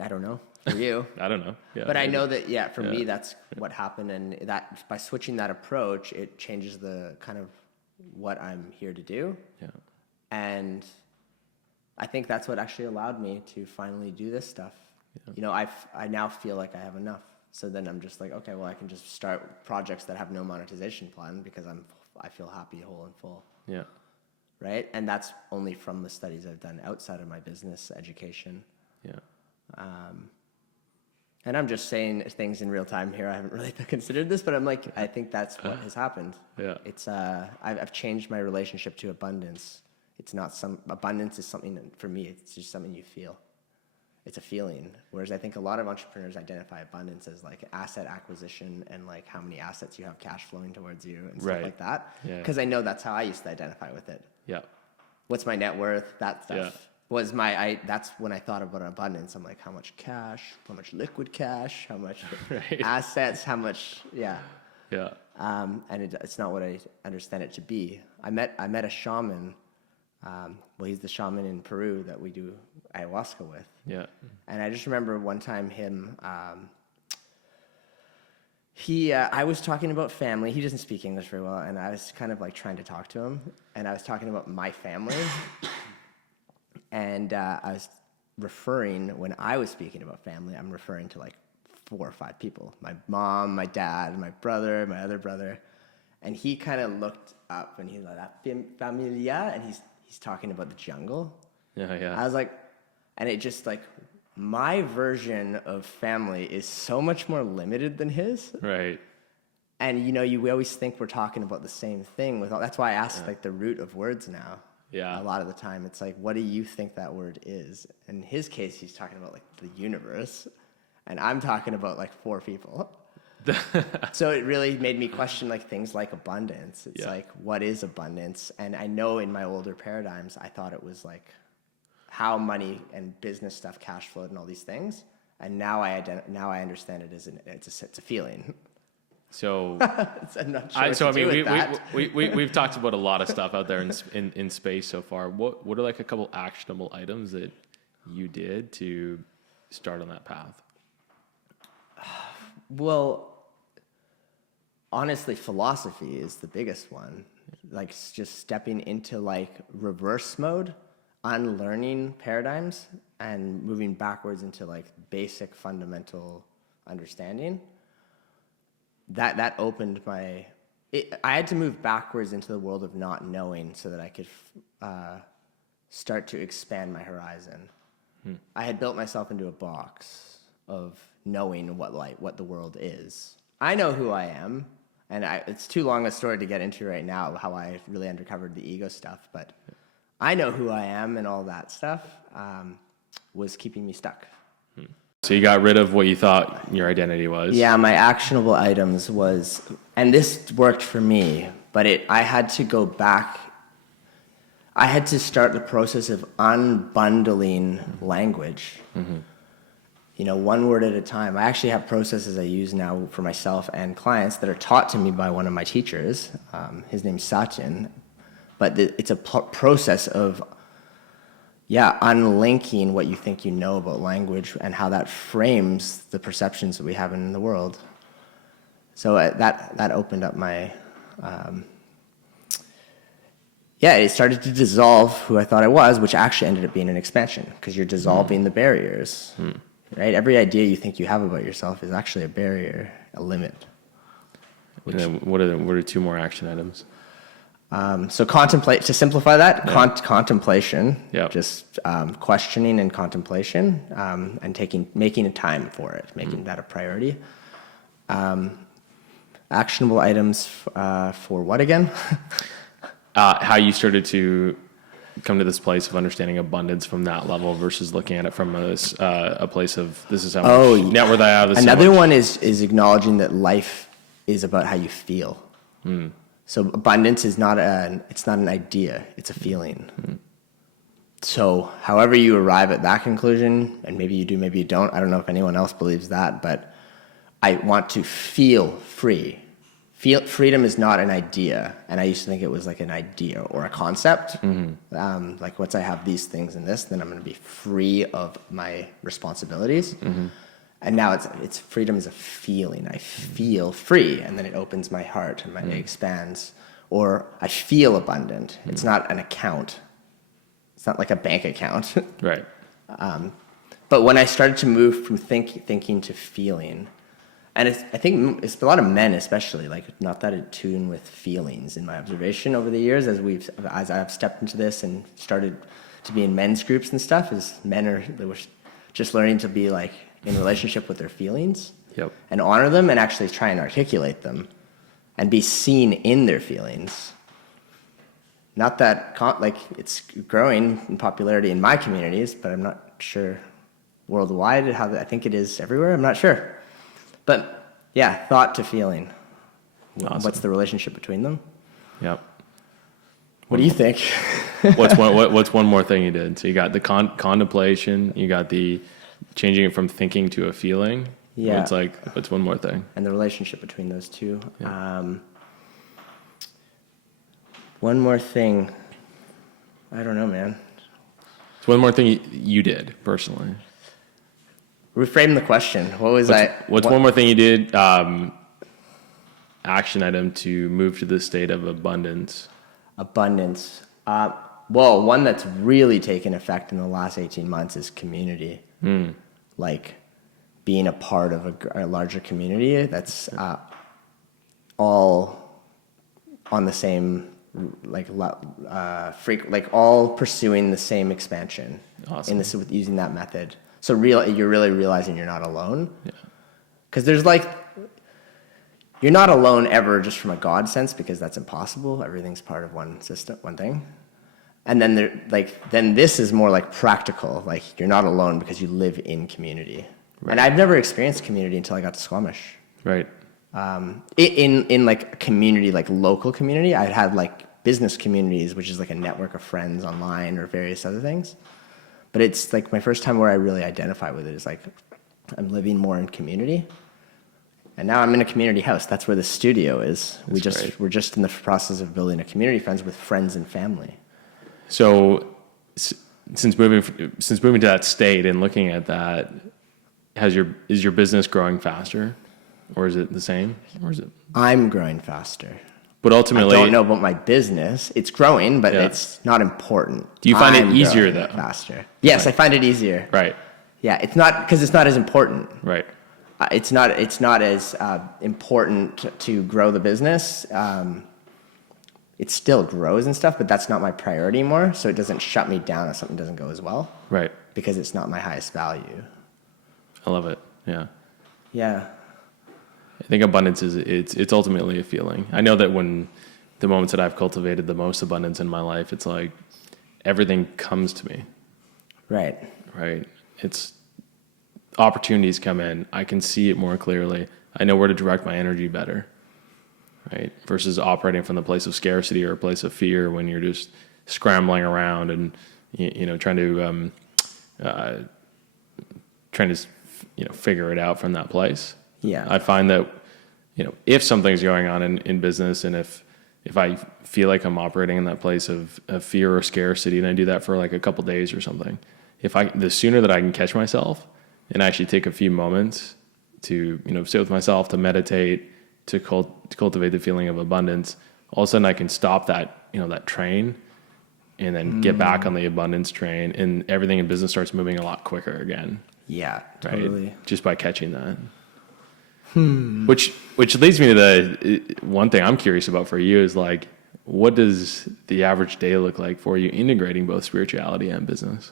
don't know for you. I don't know. Yeah, but maybe. I know that, for me, that's what happened. And that by switching that approach, it changes the kind of what I'm here to do. Yeah. And I think that's what actually allowed me to finally do this stuff. Yeah. I now feel like I have enough. So then I'm just like, okay, well, I can just start projects that have no monetization plan because I feel happy, whole, and full. Yeah. Right? And that's only from the studies I've done outside of my business education. Yeah. And I'm just saying things in real time here. I haven't really considered this, but I'm like, I think that's what has happened. Yeah. It's I've changed my relationship to abundance. It's not abundance is something for me. It's just something you feel. It's a feeling. Whereas I think a lot of entrepreneurs identify abundance as like asset acquisition and like how many assets you have cash flowing towards you and stuff like that. Because I know that's how I used to identify with it. Yeah. What's my net worth? That stuff was that's when I thought about abundance. I'm like, how much cash, how much liquid cash, how much assets, how much, yeah. And it's not what I understand it to be. I met a shaman. He's the shaman in Peru that we do ayahuasca with. Yeah. And I just remember one time him, I was talking about family. He doesn't speak English very well. And I was kind of like trying to talk to him. And I was talking about my family. And I was referring, when I was speaking about family, I'm referring to like 4 or 5 people. My mom, my dad, my brother, my other brother. And he kind of looked up and he's like, familia. And he's talking about the jungle. Yeah, yeah. I was like, and it just like, my version of family is so much more limited than his. Right. And we always think we're talking about the same thing that's why I ask like the root of words now. Yeah. A lot of the time it's like, what do you think that word is? In his case, he's talking about like the universe, and I'm talking about like 4 people. So it really made me question like things like abundance. It's like, what is abundance? And I know in my older paradigms, I thought it was like how money and business stuff, cash flowed and all these things. And now I understand it as it's a feeling. So I'm not sure we've talked about a lot of stuff out there in space so far. What are like a couple actionable items that you did to start on that path? Well, honestly, philosophy is the biggest one. Like just stepping into like reverse mode, unlearning paradigms and moving backwards into like basic fundamental understanding. That opened I had to move backwards into the world of not knowing so that I could start to expand my horizon. I had built myself into a box of knowing what the world is. I know who I am, and it's too long a story to get into right now, how I really uncovered the ego stuff, but I know who I am, and all that stuff was keeping me stuck. So you got rid of what you thought your identity was. Yeah, my actionable items was, and this worked for me, but I had to go back. I had to start the process of unbundling language. One word at a time. I actually have processes I use now for myself and clients that are taught to me by one of my teachers. His name's Satyan. But it's a process of unlinking what you think you know about language and how that frames the perceptions that we have in the world. So that opened up my, it started to dissolve who I thought I was, which actually ended up being an expansion because you're dissolving the barriers, right? Every idea you think you have about yourself is actually a barrier, a limit. And then what are 2 more action items? So to simplify that, contemplation, just questioning and contemplation, and making a time for it, making that a priority. Actionable items for what again? How you started to come to this place of understanding abundance from that level versus looking at it from a place of this is how much net worth I have. Another one is acknowledging that life is about how you feel. So abundance is not an idea, it's a feeling. So however you arrive at that conclusion, and maybe you do, maybe you don't, I don't know if anyone else believes that, but I want to feel free. Freedom is not an idea, and I used to think it was like an idea or a concept. Like once I have these things and this, then I'm going to be free of my responsibilities. And now it's freedom is a feeling. I feel free, and then it opens my heart and it expands. Or I feel abundant. It's not an account. It's not like a bank account. Right. But when I started to move from thinking to feeling, and I think it's a lot of men especially, like not that in tune with feelings in my observation over the years as I've stepped into this and started to be in men's groups and stuff, is they were just learning to be like in relationship with their feelings and honor them and actually try and articulate them and be seen in their feelings. Not that it's growing in popularity in my communities, but I'm not sure worldwide I think it is everywhere. I'm not sure. But thought to feeling. Awesome. What's the relationship between them? Yep. What do you think? What's one more thing you did? So you got the contemplation, you got the changing it from thinking to a feeling. Yeah. What's one more thing? And the relationship between those two. Yeah. One more thing. I don't know, man. It's one more thing you did personally. Reframe the question. What's one more thing you did? Action item to move to the state of abundance. Abundance. Well, one that's really taken effect in the last 18 months is community. Like being a part of a larger community that's all on the same, all pursuing the same expansion. Awesome. With using that method. So you're really realizing you're not alone. Yeah. Because there's you're not alone ever just from a God sense, because that's impossible. Everything's part of one system, one thing. And then then this is more like practical. Like you're not alone because you live in community. Right. And I've never experienced community until I got to Squamish. Right. In like a community, like local community, I had like business communities, which is like a network of friends online or various other things. But it's like my first time where I really identify with it is like I'm living more in community. And now I'm in a community house. That's where the studio is. We're just in the process of building a community with friends and family. So since moving to that state and looking at that, is your business growing faster, or is it the same, or is it? I'm growing faster. But ultimately, I don't know about my business. It's growing, but it's not important. Do you find it easier though? Faster. Yes, I find it easier. Right. Yeah, it's not because it's not as important. Right. It's not as important to grow the business. It still grows and stuff, but that's not my priority anymore. So it doesn't shut me down if something doesn't go as well. Right. Because it's not my highest value. I love it. Yeah. Yeah. I think abundance it's ultimately a feeling. I know that when the moments that I've cultivated the most abundance in my life, it's like everything comes to me. Right. Right. It's opportunities come in. I can see it more clearly. I know where to direct my energy better. Right. Versus operating from the place of scarcity or a place of fear when you're just scrambling around and, trying to figure it out from that place. Yeah. I find that, if something's going on in business, and if I feel like I'm operating in that place of fear or scarcity, and I do that for like a couple days or something, the sooner that I can catch myself and actually take a few moments to, sit with myself, to meditate, to cultivate the feeling of abundance, all of a sudden I can stop that, that train and then get back on the abundance train, and everything in business starts moving a lot quicker again. Yeah, totally. Right? Just by catching that. Which leads me to the one thing I'm curious about for you is like, what does the average day look like for you integrating both spirituality and business?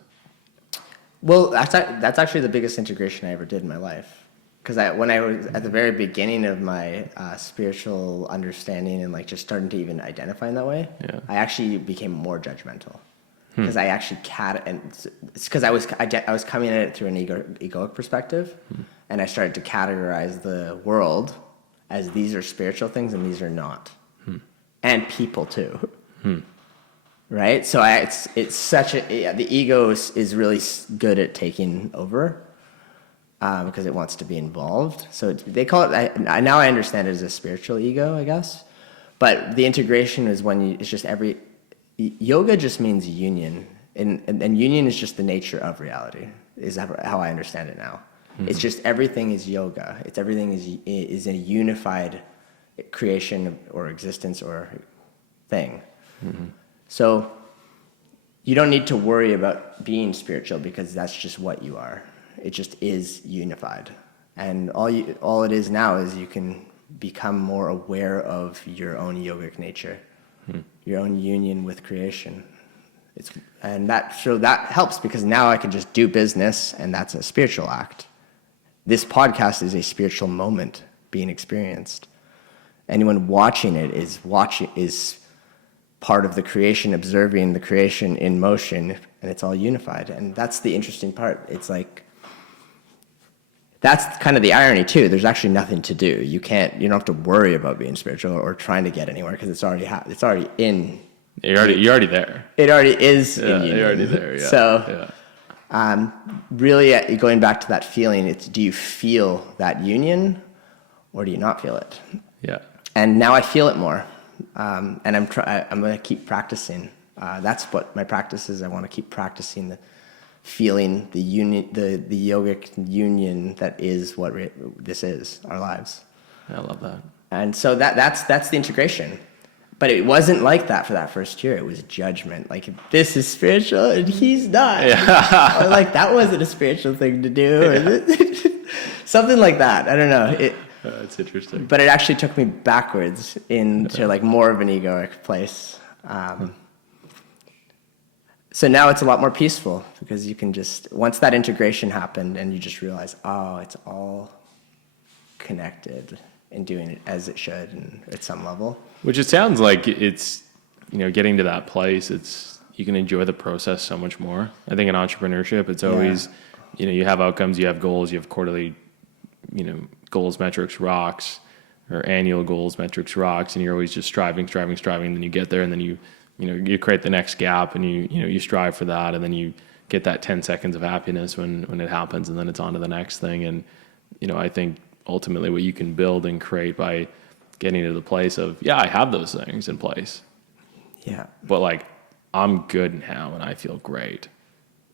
Well, that's actually the biggest integration I ever did in my life. Because when I was at the very beginning of my spiritual understanding and like just starting to even identify in that way, I actually became more judgmental. Because I actually it's because I was coming at it through an egoic perspective, and I started to categorize the world as these are spiritual things and these are not, and people too, right? So it's such the ego is really good at taking over, because it wants to be involved. So they call it. Now I understand it as a spiritual ego, I guess, but the integration is when it's just yoga just means union, and union is just the nature of reality, is how I understand it now. It's just everything is yoga. Everything is a unified creation or existence or thing. So you don't need to worry about being spiritual because that's just what you are. It just is unified. And all it is now is you can become more aware of your own yogic nature. Your own union with creation. That helps because now I can just do business, and that's a spiritual act. This podcast is a spiritual moment being experienced. Anyone watching it is part of the creation, observing the creation in motion, and it's all unified. And that's the interesting part. It's like that's kind of the irony too. There's actually nothing to do. You don't have to worry about being spiritual or trying to get anywhere because it's already in. You're already there. It already is in you. You're already there. Yeah. So, really going back to that feeling, it's do you feel that union, or do you not feel it? Yeah. And now I feel it more, and I'm going to keep practicing. That's what my practice is. I want to keep practicing feeling the union, the yogic union that is what this is, our lives. I love that. And so that's the integration. But it wasn't like that for that first year. It was judgment. Like, this is spiritual and he's not. Yeah. Or like, that wasn't a spiritual thing to do. Yeah. Something like that. I don't know. That's interesting. But it actually took me backwards into like more of an egoic place. So now it's a lot more peaceful because you can once that integration happened and you just realize, oh, it's all connected. and doing it as it should and at some level. Which it sounds like it's, getting to that place, you can enjoy the process so much more. I think in entrepreneurship, it's always, you have outcomes, you have goals, you have quarterly, goals, metrics, rocks, or annual goals, metrics, rocks, and you're always just striving, then you get there, and then you create the next gap, and you strive for that, and then you get that 10 seconds of happiness when it happens, and then it's on to the next thing. And, I think ultimately what you can build and create by getting to the place of, I have those things in place. Yeah. But like, I'm good now and I feel great.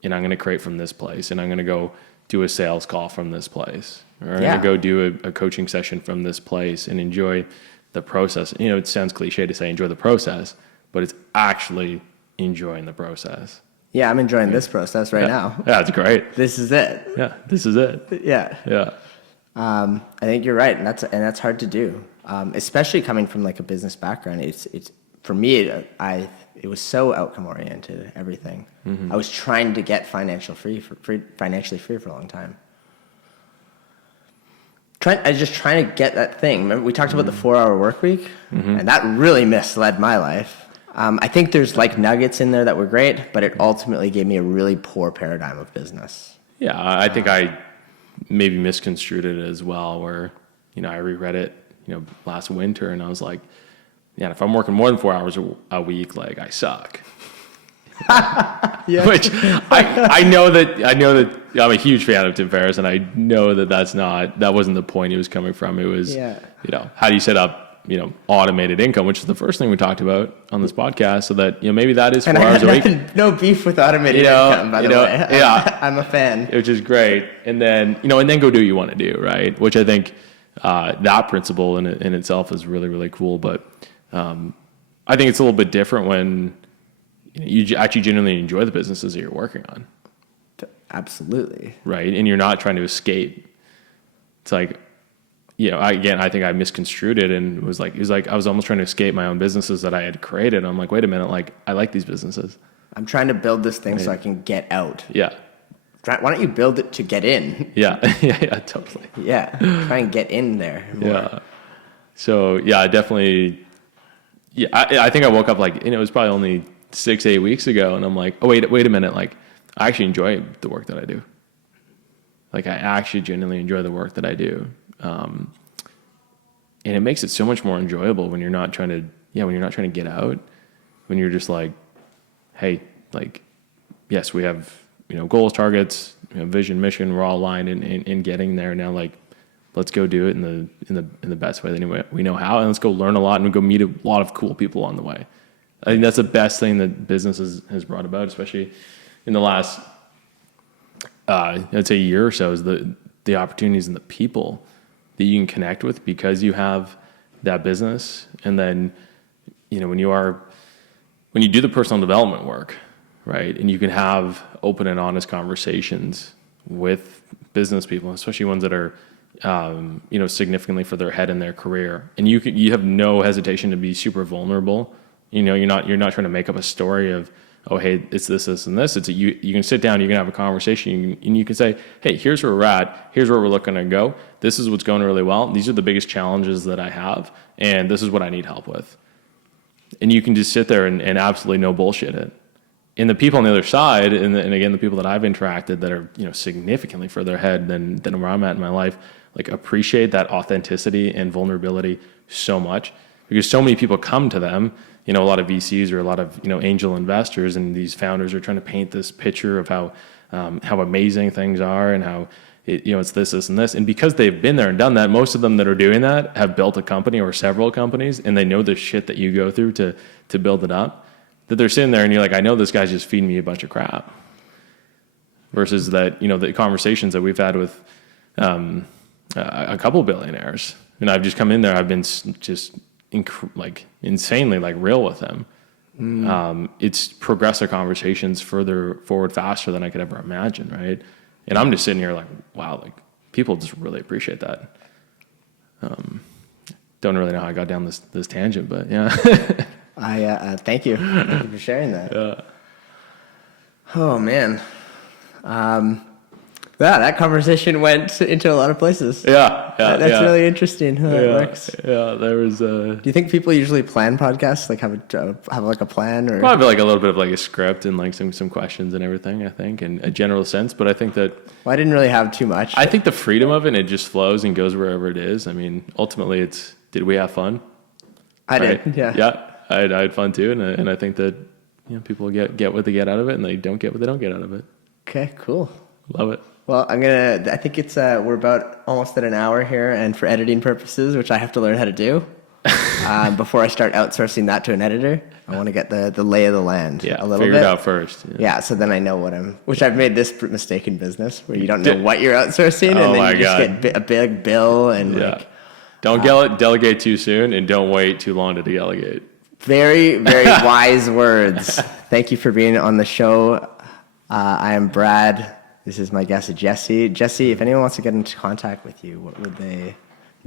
And I'm going to create from this place, and I'm going to go do a sales call from this place, or I'm going to go do a coaching session from this place and enjoy the process. It sounds cliche to say enjoy the process, but it's actually enjoying the process. Yeah, I'm enjoying this process right now. Yeah, it's great. This is it. Yeah, this is it. Yeah. Yeah. I think you're right, and that's hard to do, especially coming from like a business background. It's for me, it was so outcome oriented. Everything. I was trying to get financially free for a long time. I was just trying to get that thing. Remember, we talked about the 4-hour work week, and that really misled my life. I think there's like nuggets in there that were great, but it ultimately gave me a really poor paradigm of business. Yeah, I think I maybe misconstrued it as well, where, I reread it, last winter, and I was like, if I'm working more than 4 hours a week, like, I suck. Which I know that I'm a huge fan of Tim Ferriss, and I know that wasn't the point he was coming from. It was, how do you set up, automated income, which is the first thing we talked about on this podcast, so that, maybe that is 4 hours a week. No beef with automated income, by the way. Yeah. I'm a fan. Which is great. And then, and then go do what you want to do, right? Which I think that principle in itself is really, really cool. But I think it's a little bit different when you actually genuinely enjoy the businesses that you're working on. Absolutely. Right? And you're not trying to escape. It's like, I think I misconstrued it, and it was like I was almost trying to escape my own businesses that I had created. I'm like, wait a minute, like, I like these businesses. I'm trying to build this thing so I can get out. Yeah. Why don't you build it to get in? Yeah. Yeah, totally. Yeah. Try and get in there more. Yeah. So I definitely, I think I woke up like, it was probably only 6-8 weeks ago, and I'm like, oh, wait a minute. Like, I actually enjoy the work that I do. Like, I actually genuinely enjoy the work that I do. And it makes it so much more enjoyable when you're not trying to get out, when you're just like, hey, like, yes, we have, goals, targets, vision, mission, we're all aligned in getting there. Now, like, let's go do it in the best way that we know how, and let's go learn a lot and go meet a lot of cool people on the way. I think that's the best thing that business has brought about, especially in the last, I'd say, year or so, is the opportunities and the people that you can connect with because you have that business. And then, when you do the personal development work, right, and you can have open and honest conversations with business people, especially ones that are, significantly further ahead in their career, and you have no hesitation to be super vulnerable. You're not trying to make up a story of, oh, hey, it's this, and this. It's you can sit down, you can have a conversation, and you can say, hey, here's where we're at, here's where we're looking to go. This is what's going really well. These are the biggest challenges that I have, and this is what I need help with. And you can just sit there and absolutely no bullshit it. And the people on the other side, and again, the people that I've interacted that are, significantly further ahead than where I'm at in my life, like, appreciate that authenticity and vulnerability so much, because so many people come to them, a lot of VCs or a lot of, angel investors, and these founders are trying to paint this picture of how amazing things are and how it's this, and this. And because they've been there and done that, most of them that are doing that have built a company or several companies, and they know the shit that you go through to build it up, that they're sitting there and you're like, I know this guy's just feeding me a bunch of crap. Versus that, the conversations that we've had with a couple of billionaires, and I've just come in there, I've been just insanely real with them. It's progressed our conversations further forward faster than I could ever imagine, right? And I'm just sitting here like, wow, like, people just really appreciate that. Don't really know how I got down this tangent, but yeah. Thank you for sharing that. Yeah. Oh man, Yeah, that conversation went into a lot of places. Yeah, That's really interesting how that works. Yeah, there was Do you think people usually plan podcasts, like have like a plan, or probably like a little bit of like a script and like some questions and everything, I think, in a general sense. But I think that I didn't really have too much. I think the freedom of it, it just flows and goes wherever it is. I mean, ultimately, it's did we have fun? I did, yeah. Yeah, I had fun too, and I think that people get what they get out of it, and they don't get what they don't get out of it. Okay, cool. Love it. Well, I think it's, we're about almost at an hour here, and for editing purposes, which I have to learn how to do, before I start outsourcing that to an editor, I want to get the lay of the land a little bit. Figure it out first. Yeah, so then I know which I've made this mistake in business, where you don't know what you're outsourcing, and then you just get a big bill, and like... Don't delegate too soon, and don't wait too long to delegate. Very, very wise words. Thank you for being on the show. I am Brad. This is my guest, Jesse. Jesse, if anyone wants to get into contact with you, what would they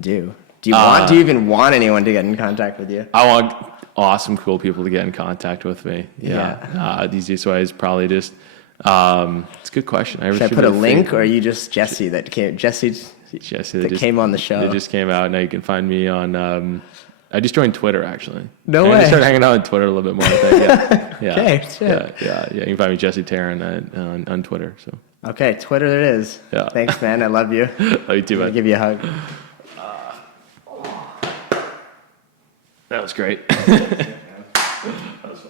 do? Do you even want anyone to get in contact with you? I want awesome, cool people to get in contact with me. Yeah. The easiest way is probably just, it's a good question. Should I put a link, or are you just Jesse that came on the show? They just came out. Now you can find me on, I just joined Twitter, actually. No way. I just started hanging out on Twitter a little bit more, I think. Yeah. Okay, shit. Yeah. You can find me Jesse Teron on Twitter. So. Okay, Twitter it is. Yeah. Thanks, man. I love you. Love you too, man. I'll give you a hug. That was great. That was